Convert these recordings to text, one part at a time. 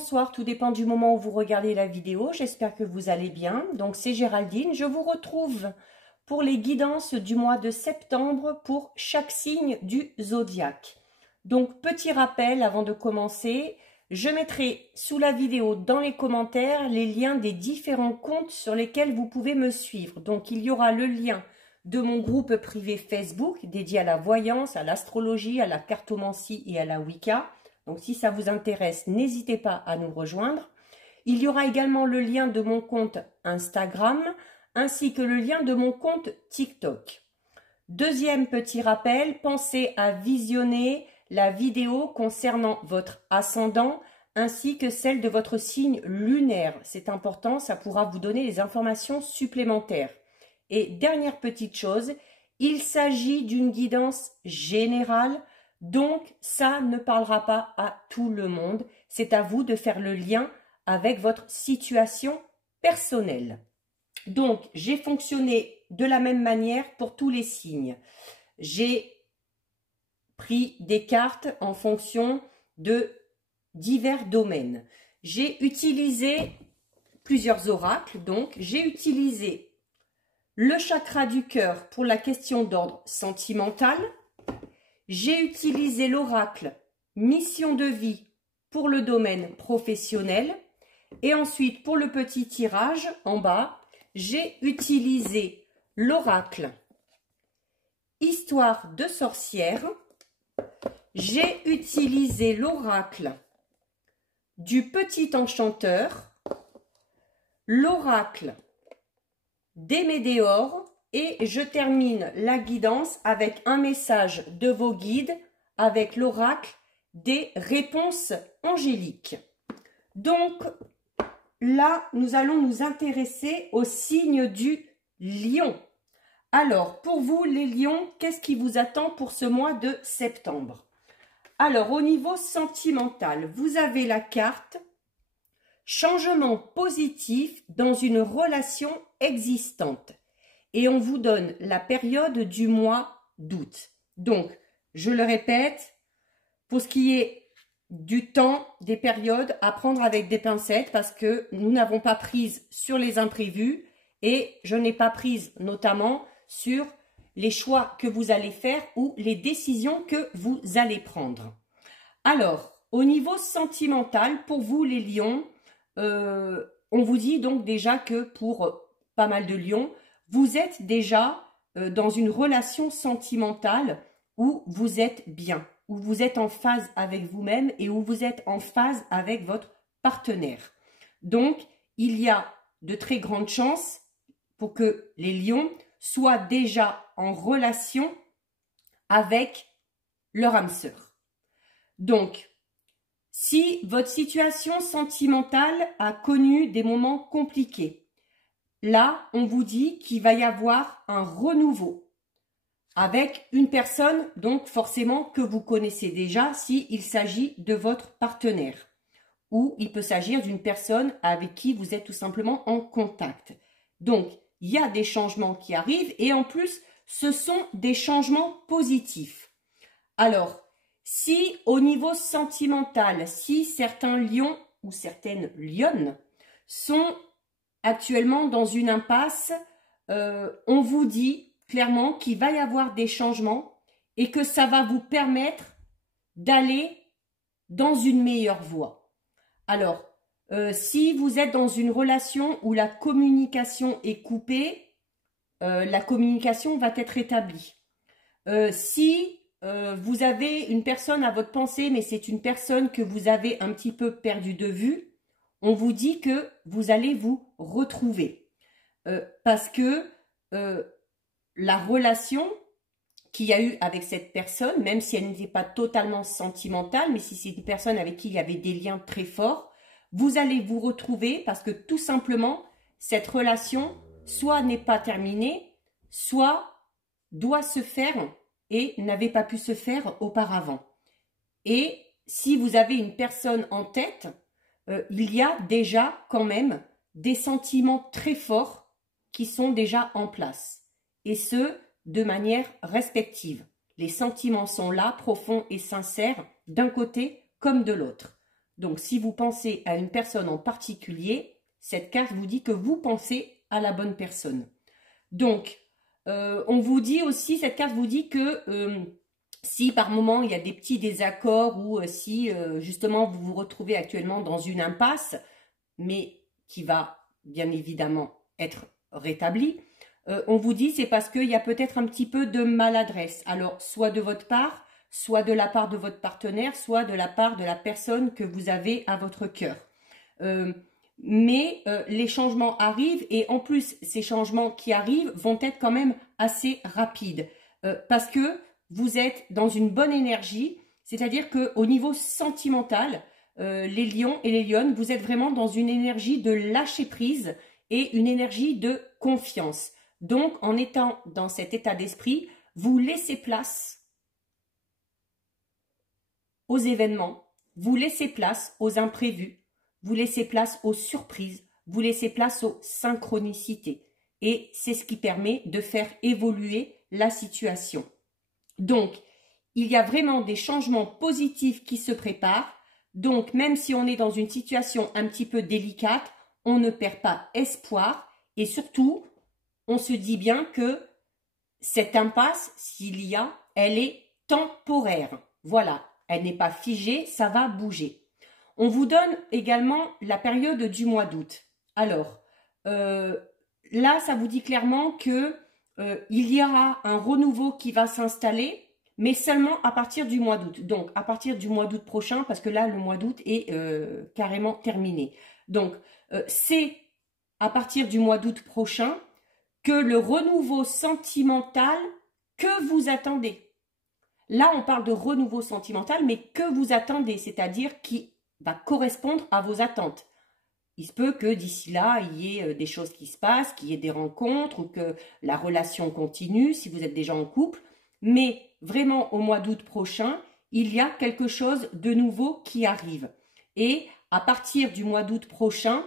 bonsoir, tout dépend du moment où vous regardez la vidéo. J'espère que vous allez bien. Donc c'est Géraldine, je vous retrouve pour les guidances du mois de septembre pour chaque signe du zodiaque. Donc petit rappel avant de commencer, je mettrai sous la vidéo dans les commentaires les liens des différents comptes sur lesquels vous pouvez me suivre. Donc il y aura le lien de mon groupe privé Facebook dédié à la voyance, à l'astrologie, à la cartomancie et à la Wicca. Donc si ça vous intéresse, n'hésitez pas à nous rejoindre. Il y aura également le lien de mon compte Instagram ainsi que le lien de mon compte TikTok. Deuxième petit rappel, pensez à visionner la vidéo concernant votre ascendant ainsi que celle de votre signe lunaire. C'est important, ça pourra vous donner des informations supplémentaires. Et dernière petite chose, il s'agit d'une guidance générale, donc ça ne parlera pas à tout le monde. C'est à vous de faire le lien avec votre situation personnelle. Donc, j'ai fonctionné de la même manière pour tous les signes. J'ai pris des cartes en fonction de divers domaines. J'ai utilisé plusieurs oracles, donc j'ai utilisé le chakra du cœur pour la question d'ordre sentimental. J'ai utilisé l'oracle mission de vie pour le domaine professionnel. Et ensuite, pour le petit tirage en bas, j'ai utilisé l'oracle histoire de sorcière. J'ai utilisé l'oracle du petit enchanteur, l'oracle des météores et je termine la guidance avec un message de vos guides avec l'oracle des réponses angéliques. Donc là, nous allons nous intéresser au signe du lion. Alors, pour vous les lions, qu'est-ce qui vous attend pour ce mois de septembre? Alors, au niveau sentimental, vous avez la carte changement positif dans une relation existante. Et on vous donne la période du mois d'août. Donc, je le répète, pour ce qui est du temps, des périodes, à prendre avec des pincettes parce que nous n'avons pas prise sur les imprévus et je n'ai pas prise notamment sur les choix que vous allez faire ou les décisions que vous allez prendre. Alors, au niveau sentimental, pour vous les lions, on vous dit donc déjà que pour pas mal de lions, vous êtes déjà dans une relation sentimentale où vous êtes bien, où vous êtes en phase avec vous-même et où vous êtes en phase avec votre partenaire. Donc, il y a de très grandes chances pour que les lions soient déjà en relation avec leur âme sœur. Donc, si votre situation sentimentale a connu des moments compliqués, là, on vous dit qu'il va y avoir un renouveau avec une personne, donc forcément que vous connaissez déjà s'il s'agit de votre partenaire. Ou il peut s'agir d'une personne avec qui vous êtes tout simplement en contact. Donc, il y a des changements qui arrivent et en plus, ce sont des changements positifs. Alors, si au niveau sentimental, si certains lions ou certaines lionnes sont actuellement dans une impasse, on vous dit clairement qu'il va y avoir des changements et que ça va vous permettre d'aller dans une meilleure voie. Alors, si vous êtes dans une relation où la communication est coupée, la communication va être établie. Si vous avez une personne à votre pensée, mais c'est une personne que vous avez un petit peu perdue de vue, on vous dit que vous allez vous retrouver. Parce que la relation qu'il y a eu avec cette personne, même si elle n'était pas totalement sentimentale, mais si c'est une personne avec qui il y avait des liens très forts, vous allez vous retrouver parce que tout simplement, cette relation soit n'est pas terminée, soit doit se faire et n'avait pas pu se faire auparavant. Et si vous avez une personne en tête, il y a déjà quand même des sentiments très forts qui sont déjà en place. Et ce, de manière respective. Les sentiments sont là, profonds et sincères, d'un côté comme de l'autre. Donc, si vous pensez à une personne en particulier, cette carte vous dit que vous pensez à la bonne personne. Donc, on vous dit aussi, cette carte vous dit que si par moment il y a des petits désaccords ou si justement vous vous retrouvez actuellement dans une impasse, mais qui va bien évidemment être rétablie, on vous dit c'est parce qu'il y a peut-être un petit peu de maladresse. Alors, soit de votre part, soit de la part de votre partenaire, soit de la part de la personne que vous avez à votre cœur. Mais les changements arrivent et en plus, ces changements qui arrivent vont être quand même assez rapides parce que vous êtes dans une bonne énergie, c'est-à-dire qu'au niveau sentimental, les lions et les lionnes, vous êtes vraiment dans une énergie de lâcher prise et une énergie de confiance. Donc, en étant dans cet état d'esprit, vous laissez place aux événements, vous laissez place aux imprévus, vous laissez place aux surprises, vous laissez place aux synchronicités. Et c'est ce qui permet de faire évoluer la situation. Donc, il y a vraiment des changements positifs qui se préparent. Donc, même si on est dans une situation un petit peu délicate, on ne perd pas espoir. Et surtout, on se dit bien que cette impasse, s'il y a, elle est temporaire. Voilà, elle n'est pas figée, ça va bouger. On vous donne également la période du mois d'août. Alors, là, ça vous dit clairement que il y aura un renouveau qui va s'installer, mais seulement à partir du mois d'août. Donc, à partir du mois d'août prochain, parce que là, le mois d'août est carrément terminé. Donc, c'est à partir du mois d'août prochain que le renouveau sentimental que vous attendez. Là, on parle de renouveau sentimental, mais que vous attendez, c'est-à-dire qui va correspondre à vos attentes. Il se peut que d'ici là, il y ait des choses qui se passent, qu'il y ait des rencontres ou que la relation continue si vous êtes déjà en couple. Mais vraiment, au mois d'août prochain, il y a quelque chose de nouveau qui arrive. Et à partir du mois d'août prochain,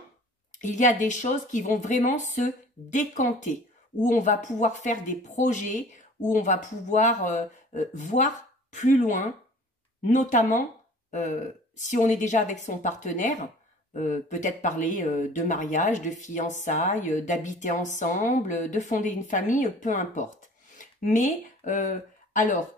il y a des choses qui vont vraiment se décanter, où on va pouvoir faire des projets, où on va pouvoir voir plus loin, notamment si on est déjà avec son partenaire, peut-être parler de mariage, de fiançailles, d'habiter ensemble, de fonder une famille, peu importe. Mais alors,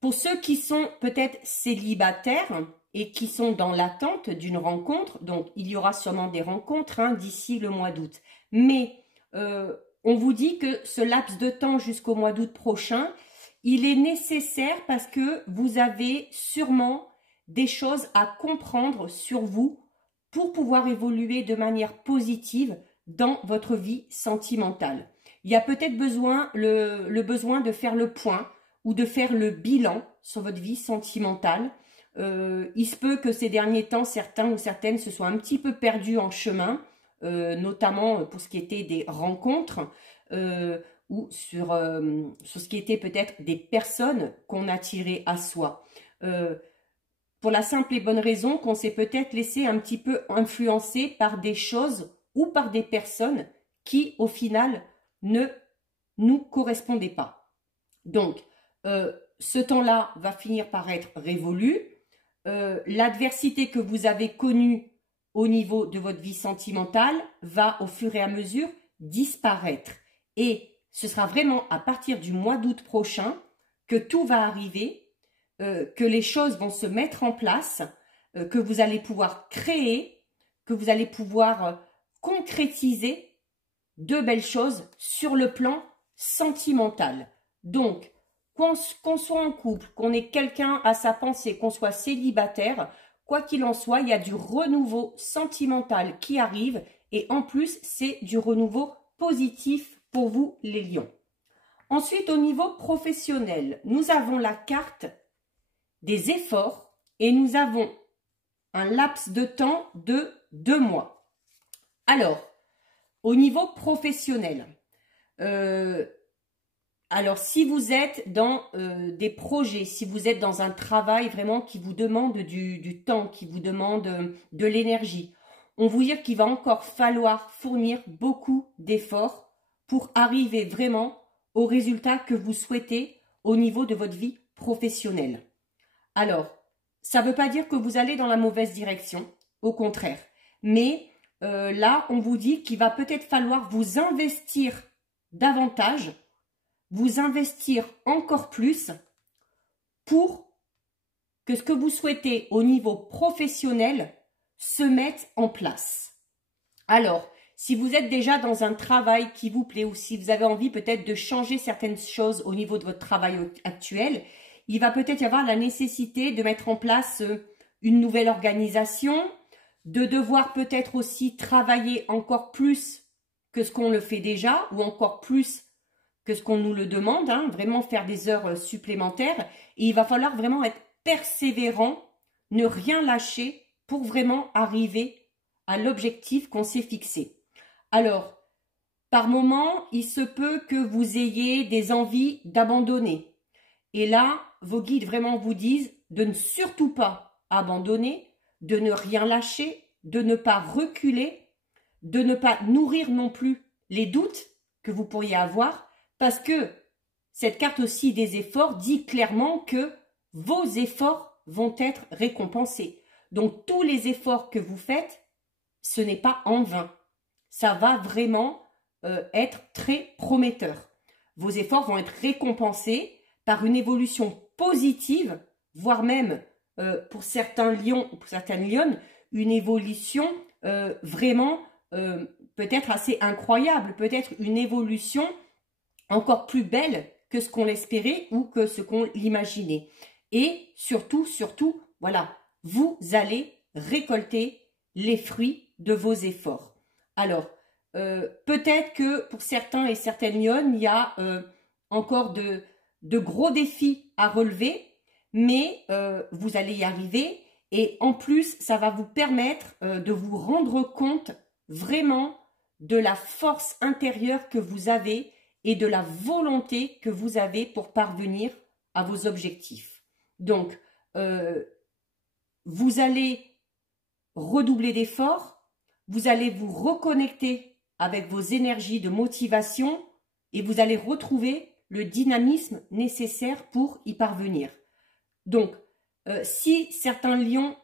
pour ceux qui sont peut-être célibataires et qui sont dans l'attente d'une rencontre, donc il y aura sûrement des rencontres d'ici le mois d'août. Mais on vous dit que ce laps de temps jusqu'au mois d'août prochain, il est nécessaire parce que vous avez sûrement des choses à comprendre sur vous pour pouvoir évoluer de manière positive dans votre vie sentimentale. Il y a peut-être besoin, le besoin de faire le point ou de faire le bilan sur votre vie sentimentale. Il se peut que ces derniers temps, certains ou certaines se soient un petit peu perdus en chemin, notamment pour ce qui était des rencontres ou sur ce qui était peut-être des personnes qu'on attirait à soi. Pour la simple et bonne raison qu'on s'est peut-être laissé un petit peu influencer par des choses ou par des personnes qui, au final, ne nous correspondaient pas. Donc, ce temps-là va finir par être révolu. L'adversité que vous avez connue au niveau de votre vie sentimentale va, au fur et à mesure, disparaître. Et ce sera vraiment à partir du mois d'août prochain que tout va arriver, que les choses vont se mettre en place, que vous allez pouvoir créer, que vous allez pouvoir concrétiser de belles choses sur le plan sentimental. Donc, qu'on soit en couple, qu'on ait quelqu'un à sa pensée, qu'on soit célibataire, quoi qu'il en soit, il y a du renouveau sentimental qui arrive et en plus, c'est du renouveau positif pour vous les lions. Ensuite, au niveau professionnel, nous avons la carte des efforts et nous avons un laps de temps de 2 mois. Alors, au niveau professionnel, alors si vous êtes dans des projets, si vous êtes dans un travail vraiment qui vous demande du temps, qui vous demande de l'énergie, on vous dit qu'il va encore falloir fournir beaucoup d'efforts pour arriver vraiment au résultat que vous souhaitez au niveau de votre vie professionnelle. Alors, ça ne veut pas dire que vous allez dans la mauvaise direction, au contraire. Mais là, on vous dit qu'il va peut-être falloir vous investir davantage, vous investir encore plus pour que ce que vous souhaitez au niveau professionnel se mette en place. Alors, si vous êtes déjà dans un travail qui vous plaît ou si vous avez envie peut-être de changer certaines choses au niveau de votre travail actuel, il va peut-être y avoir la nécessité de mettre en place une nouvelle organisation, de devoir peut-être aussi travailler encore plus que ce qu'on le fait déjà ou encore plus que ce qu'on nous le demande, hein, vraiment faire des heures supplémentaires. Et il va falloir vraiment être persévérant, ne rien lâcher pour vraiment arriver à l'objectif qu'on s'est fixé. Alors, par moment, il se peut que vous ayez des envies d'abandonner. Et là, vos guides vraiment vous disent de ne surtout pas abandonner, de ne rien lâcher, de ne pas reculer, de ne pas nourrir non plus les doutes que vous pourriez avoir, parce que cette carte aussi des efforts dit clairement que vos efforts vont être récompensés. Donc, tous les efforts que vous faites, ce n'est pas en vain. Ça va vraiment être très prometteur. Vos efforts vont être récompensés par une évolution positive, voire même pour certains lions ou pour certaines lionnes, une évolution vraiment peut-être assez incroyable, peut-être une évolution encore plus belle que ce qu'on l'espérait ou que ce qu'on l'imaginait. Et surtout, voilà, vous allez récolter les fruits de vos efforts. Alors, peut-être que pour certains et certaines lionnes, il y a encore de gros défis à relever, mais vous allez y arriver. Et en plus, ça va vous permettre de vous rendre compte vraiment de la force intérieure que vous avez et de la volonté que vous avez pour parvenir à vos objectifs. Donc, vous allez redoubler d'efforts, vous allez vous reconnecter avec vos énergies de motivation et vous allez retrouver le dynamisme nécessaire pour y parvenir. Donc, si certains lions,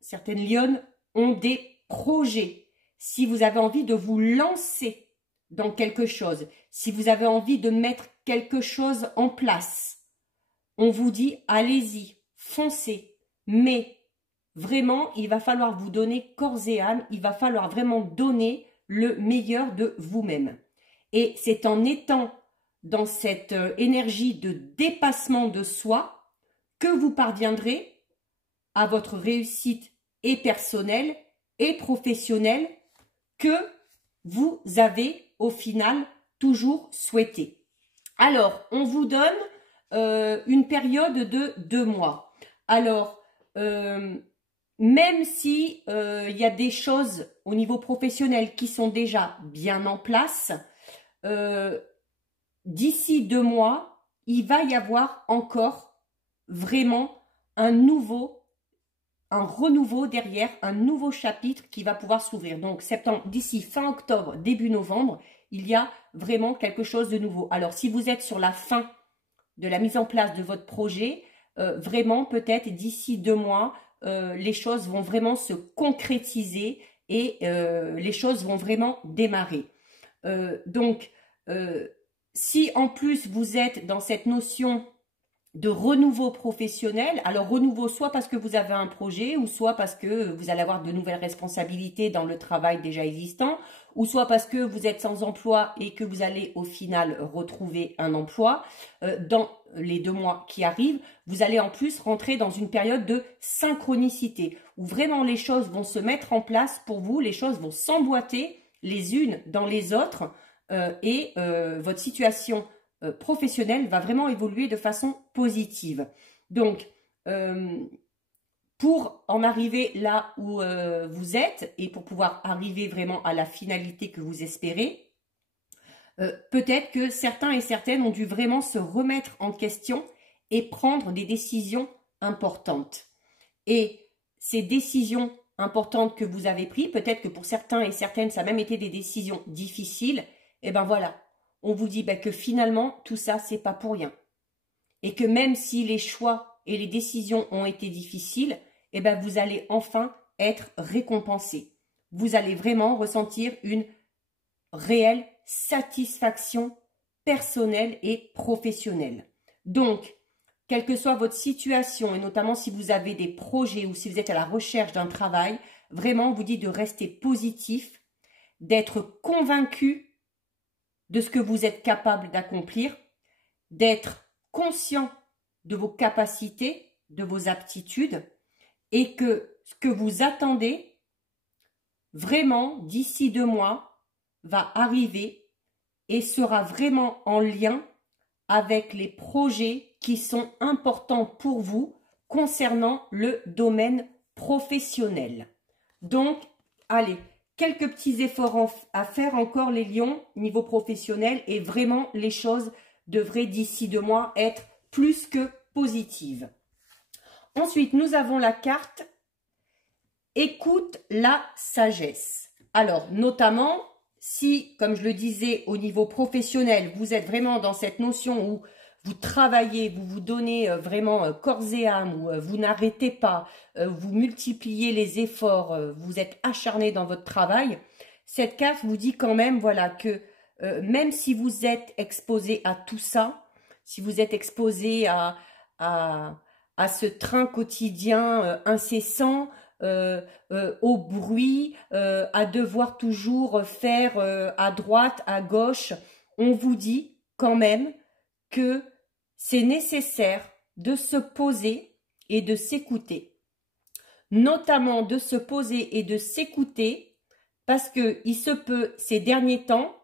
certaines lionnes ont des projets, si vous avez envie de vous lancer dans quelque chose, si vous avez envie de mettre quelque chose en place, on vous dit allez-y, foncez, mais vraiment, il va falloir vous donner corps et âme, il va falloir vraiment donner le meilleur de vous-même. Et c'est en étant dans cette énergie de dépassement de soi que vous parviendrez à votre réussite et personnelle et professionnelle que vous avez au final toujours souhaité. Alors, on vous donne une période de 2 mois. Alors, même si il y a des choses au niveau professionnel qui sont déjà bien en place, d'ici 2 mois, il va y avoir encore vraiment un renouveau derrière, un nouveau chapitre qui va pouvoir s'ouvrir. Donc, septembre, d'ici fin octobre, début novembre, il y a vraiment quelque chose de nouveau. Alors, si vous êtes sur la fin de la mise en place de votre projet, vraiment, peut-être d'ici 2 mois, les choses vont vraiment se concrétiser et les choses vont vraiment démarrer. Donc, si en plus vous êtes dans cette notion de renouveau professionnel, alors renouveau soit parce que vous avez un projet, ou soit parce que vous allez avoir de nouvelles responsabilités dans le travail déjà existant, ou soit parce que vous êtes sans emploi et que vous allez au final retrouver un emploi, dans les 2 mois qui arrivent, vous allez en plus rentrer dans une période de synchronicité, où vraiment les choses vont se mettre en place pour vous, les choses vont s'emboîter les unes dans les autres, et votre situation professionnelle va vraiment évoluer de façon positive. Donc, pour en arriver là où vous êtes et pour pouvoir arriver vraiment à la finalité que vous espérez, peut-être que certains et certaines ont dû vraiment se remettre en question et prendre des décisions importantes. Et ces décisions importantes que vous avez prises, peut-être que pour certains et certaines, ça a même été des décisions difficiles, et ben voilà, on vous dit que finalement, tout ça, c'est pas pour rien. Et que même si les choix et les décisions ont été difficiles, eh ben vous allez enfin être récompensé. Vous allez vraiment ressentir une réelle satisfaction personnelle et professionnelle. Donc, quelle que soit votre situation, et notamment si vous avez des projets ou si vous êtes à la recherche d'un travail, vraiment, on vous dit de rester positif, d'être convaincu de ce que vous êtes capable d'accomplir, d'être conscient de vos capacités, de vos aptitudes, et que ce que vous attendez, vraiment, d'ici 2 mois, va arriver et sera vraiment en lien avec les projets qui sont importants pour vous concernant le domaine professionnel. Donc, allez, quelques petits efforts à faire encore les lions niveau professionnel et vraiment les choses devraient d'ici 2 mois être plus que positives. Ensuite, nous avons la carte écoute la sagesse. Alors, notamment, si, comme je le disais, au niveau professionnel, vous êtes vraiment dans cette notion où vous travaillez, vous vous donnez vraiment corps et âme, où vous n'arrêtez pas, vous multipliez les efforts, vous êtes acharné dans votre travail, cette carte vous dit quand même, voilà, que même si vous êtes exposé à tout ça, si vous êtes exposé à ce train quotidien incessant, au bruit, à devoir toujours faire à droite, à gauche, on vous dit quand même que c'est nécessaire de se poser et de s'écouter. Notamment de se poser et de s'écouter parce que il se peut ces derniers temps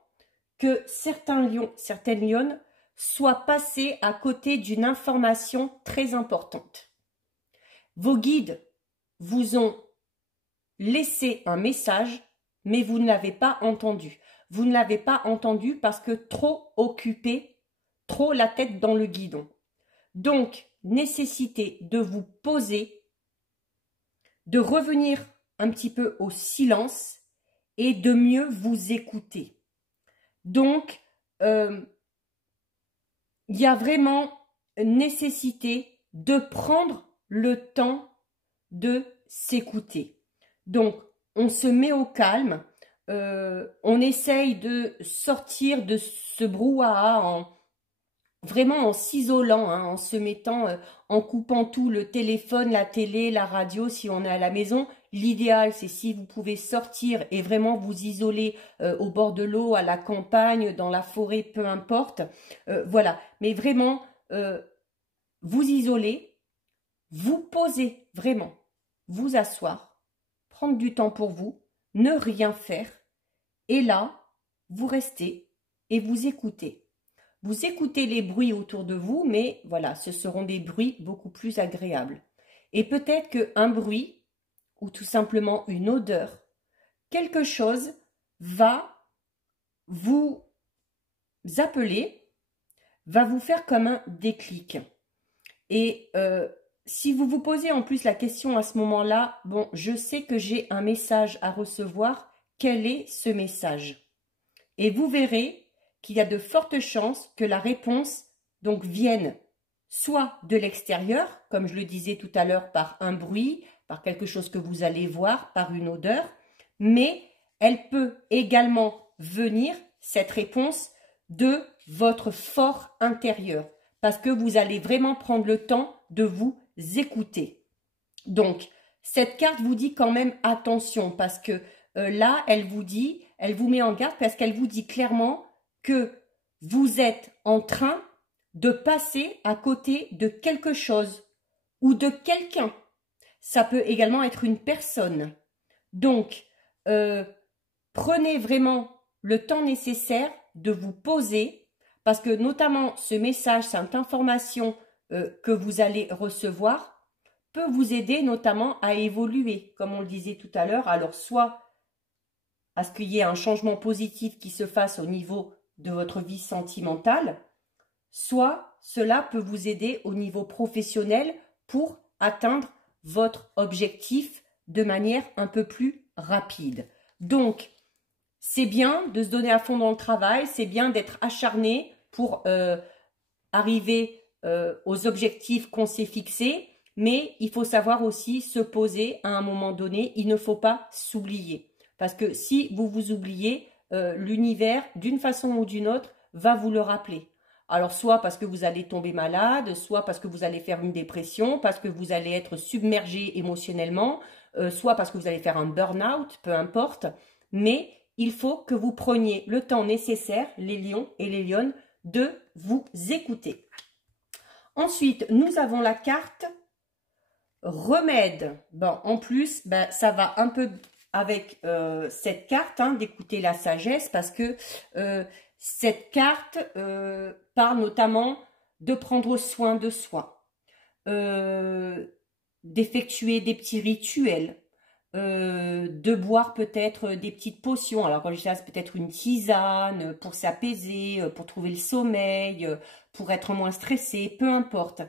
que certaines lionnes soient passées à côté d'une information très importante. Vos guides vous ont laissé un message, mais vous ne l'avez pas entendu. Vous ne l'avez pas entendu parce que trop occupé, trop la tête dans le guidon. Donc, nécessité de vous poser, de revenir un petit peu au silence et de mieux vous écouter. Donc, il y a vraiment nécessité de prendre le temps de s'écouter. Donc, on se met au calme, on essaye de sortir de ce brouhaha vraiment en s'isolant, hein, en se mettant, en coupant tout, le téléphone, la télé, la radio, si on est à la maison. L'idéal, c'est si vous pouvez sortir et vraiment vous isoler au bord de l'eau, à la campagne, dans la forêt, peu importe. Voilà, mais vraiment, vous isoler, vous poser, vraiment, vous asseoir, prendre du temps pour vous, ne rien faire, et là, vous restez et vous écoutez. Vous écoutez les bruits autour de vous, mais voilà, ce seront des bruits beaucoup plus agréables. Et peut-être qu'un bruit, ou tout simplement une odeur, quelque chose va vous appeler, va vous faire comme un déclic. Et si vous vous posez en plus la question à ce moment-là, bon, je sais que j'ai un message à recevoir, quel est ce message? Et vous verrez qu'il y a de fortes chances que la réponse donc vienne soit de l'extérieur, comme je le disais tout à l'heure, par un bruit, par quelque chose que vous allez voir, par une odeur, mais elle peut également venir, cette réponse, de votre fort intérieur, parce que vous allez vraiment prendre le temps de vous écouter. Donc, cette carte vous dit quand même attention, parce que là, elle vous met en garde, parce qu'elle vous dit clairement que vous êtes en train de passer à côté de quelque chose ou de quelqu'un. Ça peut également être une personne. Donc, prenez vraiment le temps nécessaire de vous poser parce que notamment ce message, cette information que vous allez recevoir peut vous aider notamment à évoluer, comme on le disait tout à l'heure. Alors, soit à ce qu'il y ait un changement positif qui se fasse au niveau de votre vie sentimentale, soit cela peut vous aider au niveau professionnel pour atteindre votre objectif de manière un peu plus rapide. Donc, c'est bien de se donner à fond dans le travail, c'est bien d'être acharné pour arriver aux objectifs qu'on s'est fixés, mais il faut savoir aussi se poser à un moment donné. Il ne faut pas s'oublier. Parce que si vous vous oubliez, l'univers, d'une façon ou d'une autre, va vous le rappeler. Alors, soit parce que vous allez tomber malade, soit parce que vous allez faire une dépression, parce que vous allez être submergé émotionnellement, soit parce que vous allez faire un burn-out, peu importe. Mais il faut que vous preniez le temps nécessaire, les lions et les lionnes, de vous écouter. Ensuite, nous avons la carte remède. Bon, en plus, ben, ça va un peu avec cette carte, hein, d'écouter la sagesse, parce que cette carte parle notamment de prendre soin de soi, d'effectuer des petits rituels, de boire peut-être des petites potions. Alors quand je dis ça, c'est peut-être une tisane pour s'apaiser, pour trouver le sommeil, pour être moins stressé, peu importe.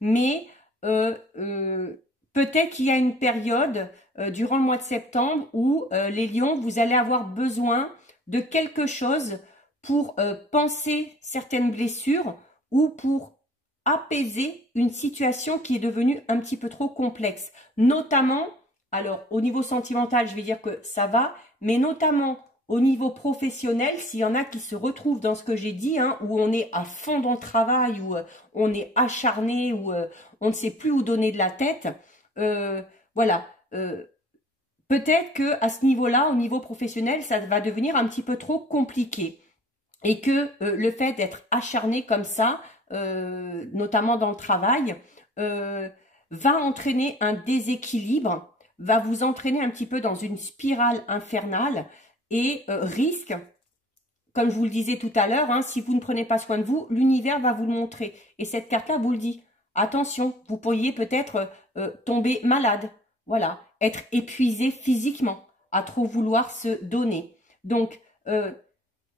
Mais peut-être qu'il y a une période durant le mois de septembre où les lions, vous allez avoir besoin de quelque chose pour panser certaines blessures ou pour apaiser une situation qui est devenue un petit peu trop complexe. Notamment, alors au niveau sentimental, je vais dire que ça va, mais notamment au niveau professionnel, s'il y en a qui se retrouvent dans ce que j'ai dit, hein, où on est à fond dans le travail, où on est acharné, où on ne sait plus où donner de la tête, voilà. Peut-être que à ce niveau-là, au niveau professionnel, ça va devenir un petit peu trop compliqué. Et que le fait d'être acharné comme ça, notamment dans le travail, va entraîner un déséquilibre, va vous entraîner un petit peu dans une spirale infernale et risque, comme je vous le disais tout à l'heure, hein, si vous ne prenez pas soin de vous, l'univers va vous le montrer. Et cette carte-là vous le dit. Attention, vous pourriez peut-être tomber malade, voilà, être épuisé physiquement, à trop vouloir se donner. Donc,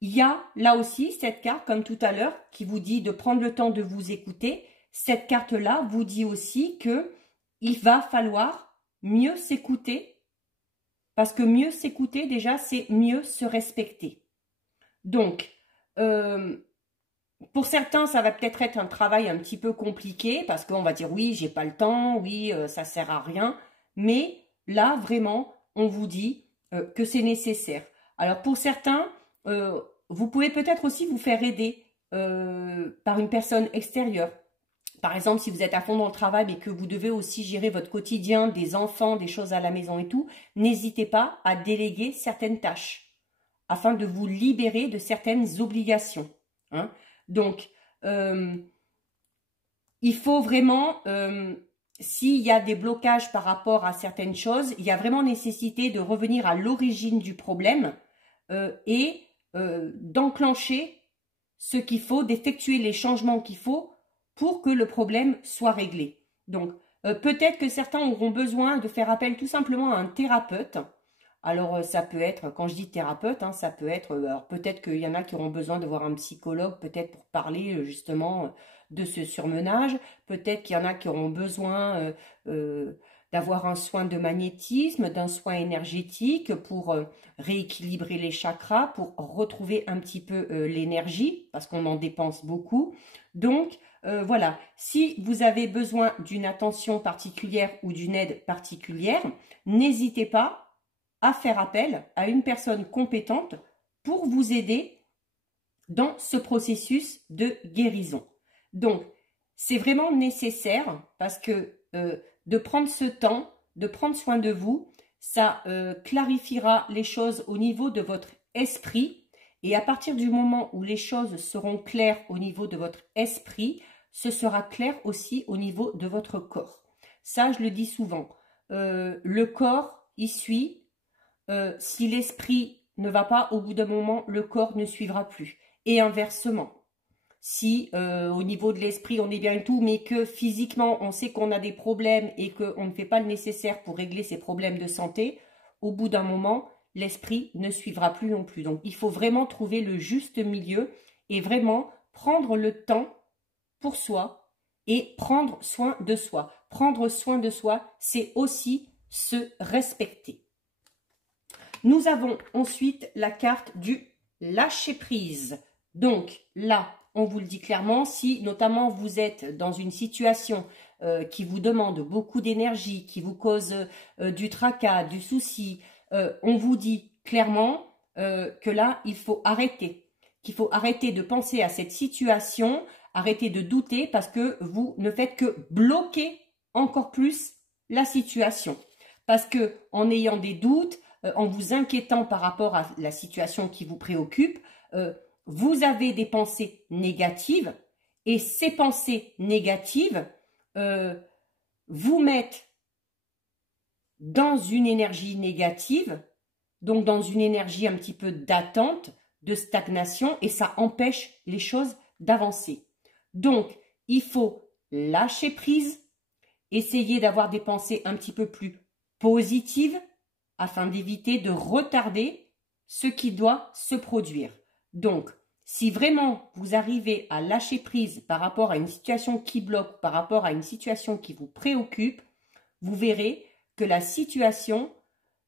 il y a là aussi cette carte, comme tout à l'heure, qui vous dit de prendre le temps de vous écouter. Cette carte-là vous dit aussi que il va falloir mieux s'écouter, parce que mieux s'écouter, déjà, c'est mieux se respecter. Donc, pour certains, ça va peut-être être un travail un petit peu compliqué, parce qu'on va dire, oui, j'ai pas le temps, oui, ça sert à rien. Mais là, vraiment, on vous dit que c'est nécessaire. Alors, pour certains, vous pouvez peut-être aussi vous faire aider par une personne extérieure. Par exemple, si vous êtes à fond dans le travail et que vous devez aussi gérer votre quotidien, des enfants, des choses à la maison et tout, n'hésitez pas à déléguer certaines tâches afin de vous libérer de certaines obligations. Hein. Donc, il faut vraiment, s'il y a des blocages par rapport à certaines choses, il y a vraiment nécessité de revenir à l'origine du problème et d'enclencher ce qu'il faut, d'effectuer les changements qu'il faut pour que le problème soit réglé. Donc, peut-être que certains auront besoin de faire appel tout simplement à un thérapeute. Alors, ça peut être, quand je dis thérapeute, hein, ça peut être, alors peut-être qu'il y en a qui auront besoin de voir un psychologue, peut-être pour parler justement de ce surmenage. Peut-être qu'il y en a qui auront besoin d'avoir un soin de magnétisme, d'un soin énergétique pour rééquilibrer les chakras, pour retrouver un petit peu l'énergie, parce qu'on en dépense beaucoup. Donc, voilà, si vous avez besoin d'une attention particulière ou d'une aide particulière, n'hésitez pas à faire appel à une personne compétente pour vous aider dans ce processus de guérison. Donc, c'est vraiment nécessaire parce que de prendre ce temps, de prendre soin de vous, ça clarifiera les choses au niveau de votre esprit. Et à partir du moment où les choses seront claires au niveau de votre esprit, ce sera clair aussi au niveau de votre corps. Ça, je le dis souvent. Le corps, il suit. Si l'esprit ne va pas, au bout d'un moment, le corps ne suivra plus. Et inversement. Si au niveau de l'esprit, on est bien et tout, mais que physiquement, on sait qu'on a des problèmes et qu'on ne fait pas le nécessaire pour régler ces problèmes de santé, au bout d'un moment, l'esprit ne suivra plus non plus. Donc, il faut vraiment trouver le juste milieu et vraiment prendre le temps pour soi et prendre soin de soi. Prendre soin de soi, c'est aussi se respecter. Nous avons ensuite la carte du lâcher-prise. Donc là, on vous le dit clairement, si notamment vous êtes dans une situation qui vous demande beaucoup d'énergie, qui vous cause du tracas, du souci, on vous dit clairement que là, il faut arrêter. Qu'il faut arrêter de penser à cette situation, arrêter de douter parce que vous ne faites que bloquer encore plus la situation. Parce que en ayant des doutes, en vous inquiétant par rapport à la situation qui vous préoccupe, vous avez des pensées négatives et ces pensées négatives vous mettent dans une énergie négative, donc dans une énergie un petit peu d'attente, de stagnation, et ça empêche les choses d'avancer. Donc, il faut lâcher prise, essayer d'avoir des pensées un petit peu plus positives afin d'éviter de retarder ce qui doit se produire. Donc, si vraiment vous arrivez à lâcher prise par rapport à une situation qui bloque, par rapport à une situation qui vous préoccupe, vous verrez que la situation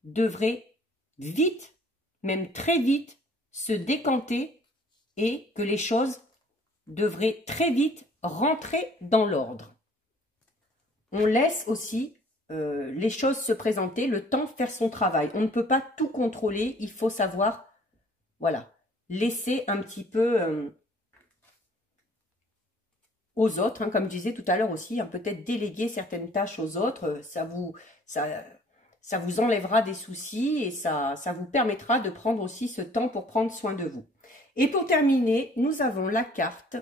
devrait vite, même très vite, se décanter et que les choses devraient très vite rentrer dans l'ordre. On laisse aussi les choses se présenter, le temps faire son travail. On ne peut pas tout contrôler, il faut savoir, voilà, laisser un petit peu aux autres, hein, comme je disais tout à l'heure aussi, hein, peut-être déléguer certaines tâches aux autres, ça vous enlèvera des soucis et ça vous permettra de prendre aussi ce temps pour prendre soin de vous. Et pour terminer, nous avons la carte,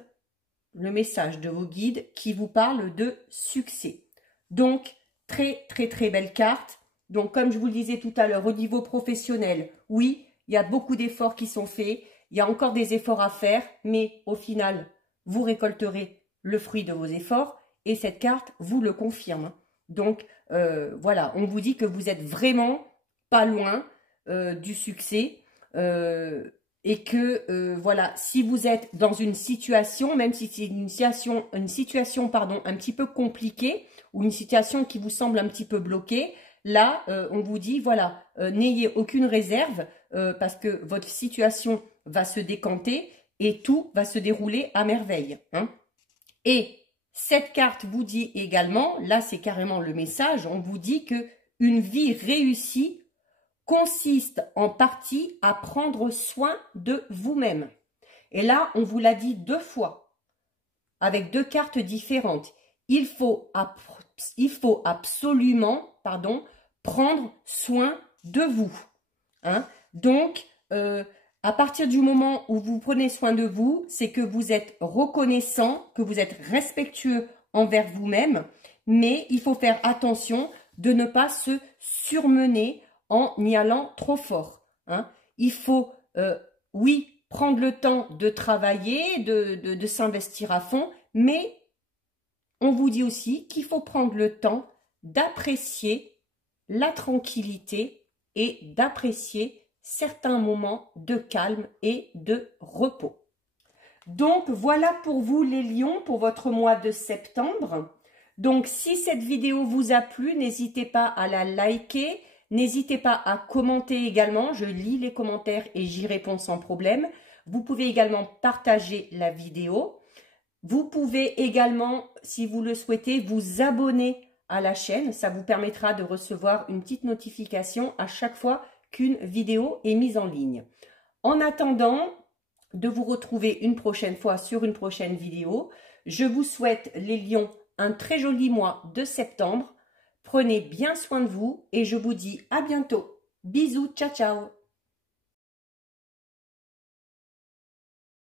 le message de vos guides qui vous parle de succès. Donc, très belle carte. Donc, comme je vous le disais tout à l'heure, au niveau professionnel, oui, il y a beaucoup d'efforts qui sont faits. Il y a encore des efforts à faire, mais au final, vous récolterez le fruit de vos efforts et cette carte vous le confirme. Donc, voilà, on vous dit que vous êtes vraiment pas loin du succès et que, voilà, si vous êtes dans une situation, même si c'est une situation un petit peu compliquée ou une situation qui vous semble un petit peu bloquée, là, on vous dit, voilà, n'ayez aucune réserve parce que votre situation va se décanter et tout va se dérouler à merveille. Hein. Et cette carte vous dit également, là c'est carrément le message, on vous dit que une vie réussie consiste en partie à prendre soin de vous-même. Et là, on vous l'a dit 2 fois, avec 2 cartes différentes. Il faut absolument, prendre soin de vous. Hein. Donc, à partir du moment où vous prenez soin de vous, c'est que vous êtes reconnaissant, que vous êtes respectueux envers vous-même, mais il faut faire attention de ne pas se surmener en y allant trop fort. Hein. Il faut, oui, prendre le temps de travailler, de s'investir à fond, mais on vous dit aussi qu'il faut prendre le temps d'apprécier la tranquillité et d'apprécier certains moments de calme et de repos. Donc, voilà pour vous les lions, pour votre mois de septembre. Donc, si cette vidéo vous a plu, n'hésitez pas à la liker, n'hésitez pas à commenter également. Je lis les commentaires et j'y réponds sans problème. Vous pouvez également partager la vidéo. Vous pouvez également, si vous le souhaitez, vous abonner à la chaîne. Ça vous permettra de recevoir une petite notification à chaque fois qu'une vidéo est mise en ligne. En attendant de vous retrouver une prochaine fois sur une prochaine vidéo, je vous souhaite les lions un très joli mois de septembre. Prenez bien soin de vous et je vous dis à bientôt. Bisous, ciao ciao.